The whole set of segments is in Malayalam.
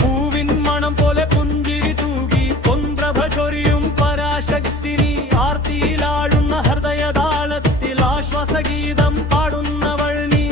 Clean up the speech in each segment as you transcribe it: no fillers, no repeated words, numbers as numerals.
പൂവിൻ മണം പോലെ പുഞ്ചിരി തൂകി പൊൻപ്രഭ ചൊരിയും പരാശക്തി ആർത്തിയിലാഴുന്ന ഹൃദയതാളത്തിൽ ആശ്വാസഗീതം പാടുന്നവൾ നീ.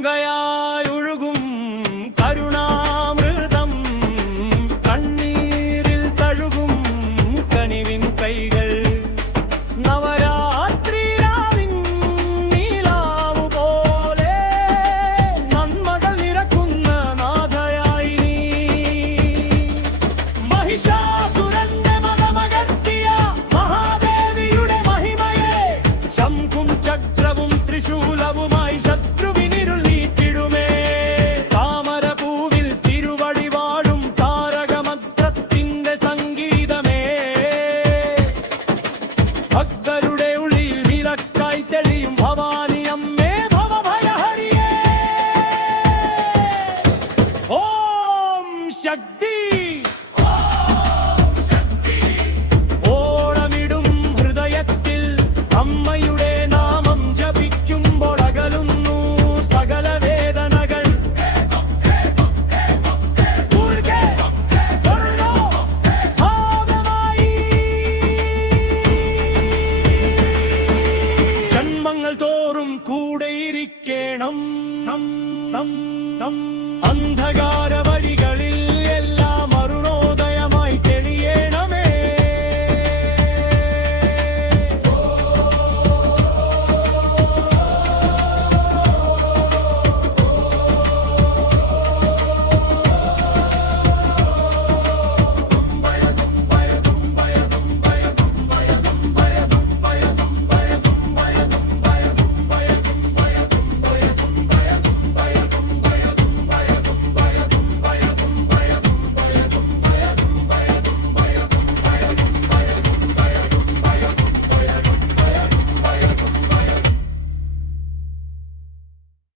ഗംഗയായൊഴുകും കരുണാമൃതം കണ്ണീരിൽ തഴുകും കനിവിൻ കൈകൾ നവരാത്രിരാവിൻ നീലാവു പോലെ നന്മകൾ നിറക്കുന്ന നാഥയായി നീ. മഹിഷാസുരന്റെ മതമകർത്തിയ മഹാദേവിയുടെ മഹിമയെ ശംഖും ചക്രവും ത്രിശൂലവുമായി ഓളമിടും ഹൃദയത്തിൽ അമ്മയുടെ നാമം ജപിക്കുമ്പോൾ അകലുന്നു സകല വേദനകൾ. ജന്മങ്ങൾ തോറും കൂടെയിരിക്കണം അന്ധകാര